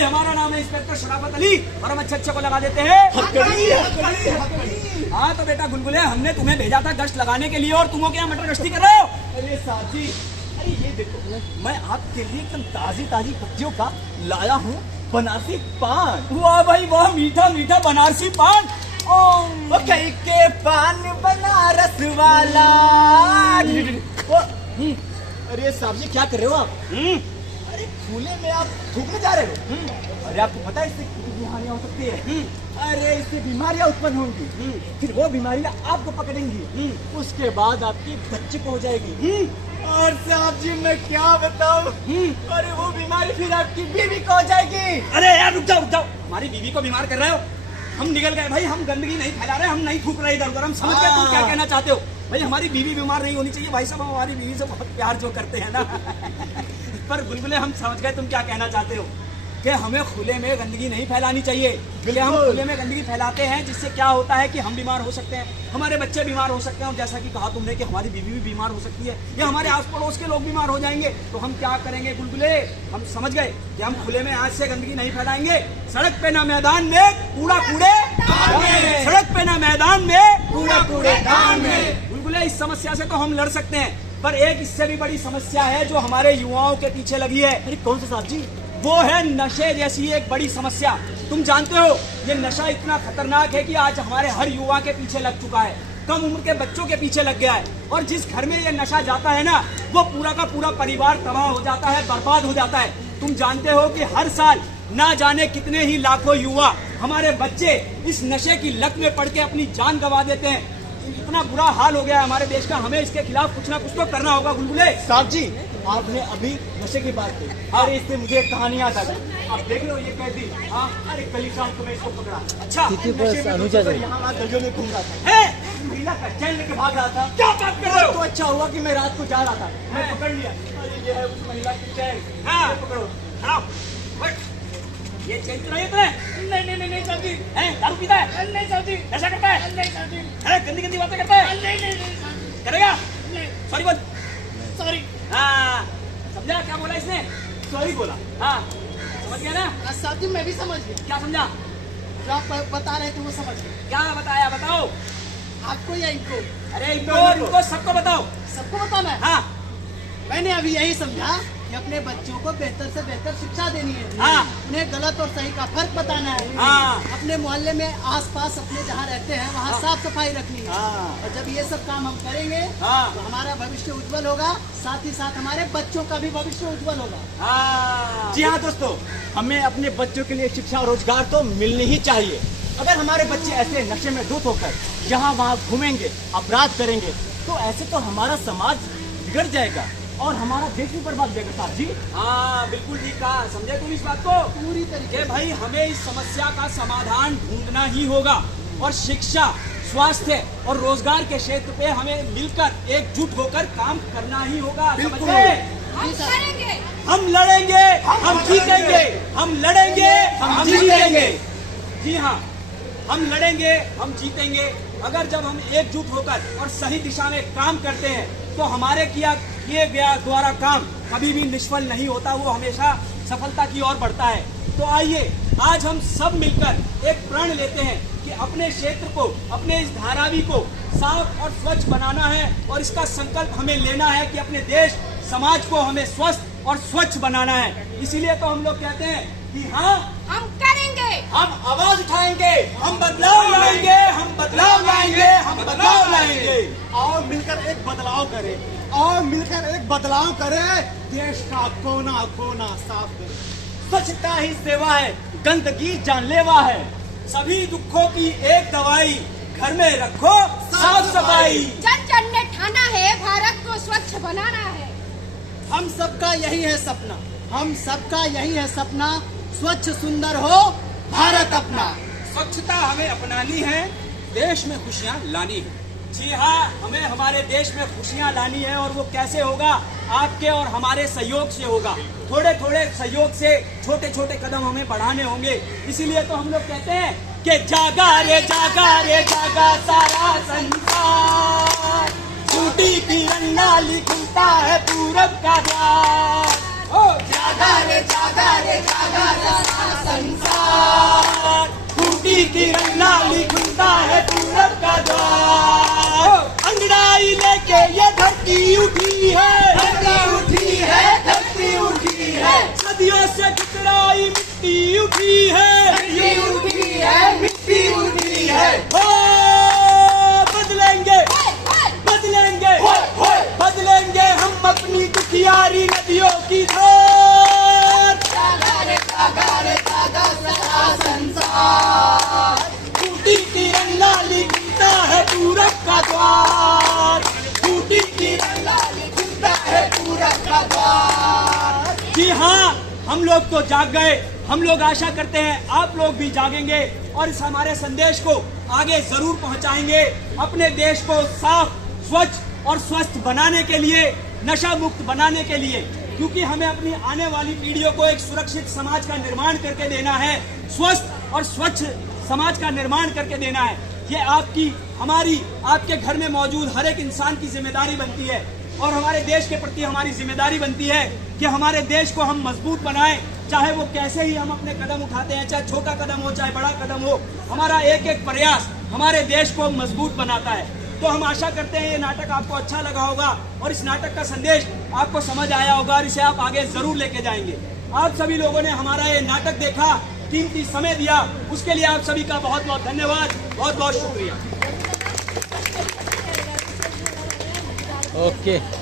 भाई हमारा नाम है इंस्पेक्टर शराफत अली और हम अच्छे को लगा देते हैं हाँ तो बेटा गुलगुले, हमने तुम्हें भेजा था गश्त लगाने के लिए और तुम क्या मटर गश्ती कर रहे हो? अरे साहब जी, अरे ये देखो, मैं आपके लिए एकदम ताजी ताजी पत्तियों का लाया हूँ बनारसी पान। वाह भाई वाह, मीठा मीठा बनारसी पान। कई के पान बनारस वाला। अरे साहब जी क्या कर रहे हो आप? अरे खुले में आप थूकने जा रहे हो? अरे आपको पता है इससे कितनी बीमारियां हो सकती है? अरे इससे बीमारियां उत्पन्न होंगी, फिर वो बीमारियां आपको पकड़ेंगी, उसके बाद आपकी बच्चे को हो जाएगी। और साहब जी मैं क्या बताऊं, अरे वो बीमारी फिर आपकी बीवी को हो जाएगी। अरे यार रुक जाओ, हमारी बीवी को बीमार कर रहे हो? हम निकल गए भाई, हम गंदगी नहीं फैला रहे, हम नहीं थूक रहे इधर उधर, हम समझ गए तुम क्या कहना चाहते हो। भाई हमारी बीवी बीमार नहीं होनी चाहिए, भाई साहब हम हमारी बीवी से बहुत प्यार जो करते हैं ना पर गुलगुले हम समझ गए तुम क्या कहना चाहते हो कि हमें खुले में गंदगी नहीं फैलानी चाहिए। कि हम खुले में गंदगी फैलाते हैं जिससे क्या होता है कि हम बीमार हो सकते हैं, हमारे बच्चे बीमार हो सकते हैं, और जैसा कि कहा तुमने कि हमारी बीवी भी बीमार हो सकती है या हमारे आस पड़ोस के लोग बीमार हो जाएंगे। तो हम क्या करेंगे गुलगुले, हम समझ गए कि हम खुले में आज से गंदगी नहीं फैलाएंगे। सड़क पे ना मैदान में कूड़ा कूड़े, सड़क पे ना मैदान में कूड़ा कूड़े में। गुलगुले इस समस्या से तो हम लड़ सकते हैं, पर एक इससे भी बड़ी समस्या है जो हमारे युवाओं के पीछे लगी है। अरे कौन सा साहब जी? वो है नशे जैसी एक बड़ी समस्या। तुम जानते हो ये नशा इतना खतरनाक है कि आज हमारे हर युवा के पीछे लग चुका है, कम उम्र के बच्चों के पीछे लग गया है, और जिस घर में ये नशा जाता है ना वो पूरा का पूरा परिवार तबाह हो जाता है, बर्बाद हो जाता है। तुम जानते हो कि हर साल ना जाने कितने ही लाखों युवा हमारे बच्चे इस नशे की लत में पड़ के अपनी जान गंवा देते हैं। इतना बुरा हाल हो गया है हमारे देश का, हमें इसके खिलाफ कुछ ना कुछ तो करना होगा गुलगुले। साहब जी आपने अभी नशे की बात की, अरे इससे मुझे एक कहानी याद आ गई। आप देख लो ये कैदी, अरे कल शाम को मैं इसको पकड़ा। अच्छा यहाँ गलियों में घूम रहा था, महिला का चैन लेके भाग रहा था। क्या बात कर रहे हो? तो अच्छा हुआ कि मैं रात को जा रहा था, मैं पकड़ लिया। अरे ये है उस महिला की चैन, पकड़ो। ये चेंज कराइए तुम्हें? नहीं साहब जी। दारू पीता है? नहीं साहब जी। नशा करता है? नहीं साहब जी। गंदी गंदी बातें करता है? नहीं करेगा? सॉरी बोल। सॉरी। हाँ समझा क्या बोला इसने? सॉरी बोला। हाँ समझ गया ना? साहब जी मैं भी समझ गया, क्या समझा? जो आप बता रहे थे वो समझ गया। क्या बताया बताओ? आपको या इनको? अरे इनको सबको बताओ। सबको बताना है? हाँ मैंने अभी यही समझा कि अपने बच्चों को बेहतर से बेहतर शिक्षा देनी है, हाँ। उन्हें गलत और सही का फर्क बताना है, हाँ। अपने मोहल्ले में आसपास अपने जहाँ रहते हैं वहाँ साफ सफाई रखनी है। और जब ये सब काम हम करेंगे तो हमारा भविष्य उज्जवल होगा, साथ ही साथ हमारे बच्चों का भी भविष्य उज्जवल होगा। जी हाँ दोस्तों, हमें अपने बच्चों के लिए शिक्षा और रोजगार तो मिलनी ही चाहिए। अगर हमारे बच्चे ऐसे नशे में धुत होकर जहाँ वहाँ घूमेंगे, अपराध करेंगे, तो ऐसे तो हमारा समाज बिगड़ जाएगा और हमारा देश भी बर्बाद जाएगा। साहब जी हाँ बिल्कुल ठीक कहा, समझे तुम इस बात को? पूरी तरीके भाई हमें इस समस्या का समाधान ढूंढना ही होगा, और शिक्षा, स्वास्थ्य और रोजगार के क्षेत्र पे हमें मिलकर एकजुट होकर काम करना ही होगा। समझे? हम लड़ेंगे, हम जीतेंगे, हम लड़ेंगे, हम जीतेंगे। जी हाँ हम लड़ेंगे, हम जीतेंगे। अगर जब हम एकजुट होकर और सही दिशा में काम करते हैं तो हमारे किए गया द्वारा काम कभी भी निष्फल नहीं होता, वो हमेशा सफलता की ओर बढ़ता है। तो आइए आज हम सब मिलकर एक प्रण लेते हैं कि अपने क्षेत्र को, अपने इस धारावी को साफ और स्वच्छ बनाना है, और इसका संकल्प हमें लेना है कि अपने देश समाज को हमें स्वस्थ और स्वच्छ बनाना है। इसीलिए तो हम लोग कहते हैं कि हाँ हम करेंगे, हम आवाज उठाएंगे, हम बदलाव लाएंगे, हम बदलाव लाएंगे, हम बदलाव लाएंगे। आओ मिलकर एक बदलाव करें, आओ मिलकर एक बदलाव करें, देश का कोना कोना साफ करें। स्वच्छता ही सेवा है, गंदगी जानलेवा है। सभी दुखों की एक दवाई, घर में रखो साफ सफाई। जन जन ने ठाना है भारत को स्वच्छ बनाना है। हम सबका यही है सपना, हम सबका यही है सपना, स्वच्छ सुंदर हो भारत अपना। स्वच्छता हमें अपनानी है, देश में खुशियाँ लानी है। जी हाँ हमें हमारे देश में खुशियाँ लानी है, और वो कैसे होगा? आपके और हमारे सहयोग से होगा। थोड़े थोड़े सहयोग से छोटे छोटे कदम हमें बढ़ाने होंगे। इसीलिए तो हम लोग कहते हैं कि जागा रे जागा सारा संसार, टूटी किरण नाली खुलता है पूरब का द्वार। जागा रे जागा सारा बेटियों की धार, टूटी किरण लाली खुलता है पूरब का द्वार, टूटी किरण लाली खुलता है पूरब का द्वार। जी हाँ, हम लोग तो जाग गए। हम लोग आशा करते हैं आप लोग भी जागेंगे और इस हमारे संदेश को आगे जरूर पहुंचाएंगे। अपने देश को साफ, स्वच्छ और स्वस्थ बनाने के लिए, नशा मुक्त बनाने के लिए, क्योंकि हमें अपनी आने वाली पीढ़ियों को एक सुरक्षित समाज का निर्माण करके देना है, स्वस्थ और स्वच्छ समाज का निर्माण करके देना है। ये आपकी, हमारी, आपके घर में मौजूद हर एक इंसान की जिम्मेदारी बनती है और हमारे देश के प्रति हमारी जिम्मेदारी बनती है कि हमारे देश को हम मजबूत बनाएं। चाहे वो कैसे ही हम अपने कदम उठाते हैं, चाहे छोटा कदम हो चाहे बड़ा कदम हो, हमारा एक एक प्रयास हमारे देश को मजबूत बनाता है। तो हम आशा करते हैं ये नाटक आपको अच्छा लगा होगा और इस नाटक का संदेश आपको समझ आया होगा और इसे आप आगे जरूर लेके जाएंगे। आप सभी लोगों ने हमारा ये नाटक देखा, कीमती समय दिया, उसके लिए आप सभी का बहुत बहुत धन्यवाद, बहुत बहुत शुक्रिया। ओके।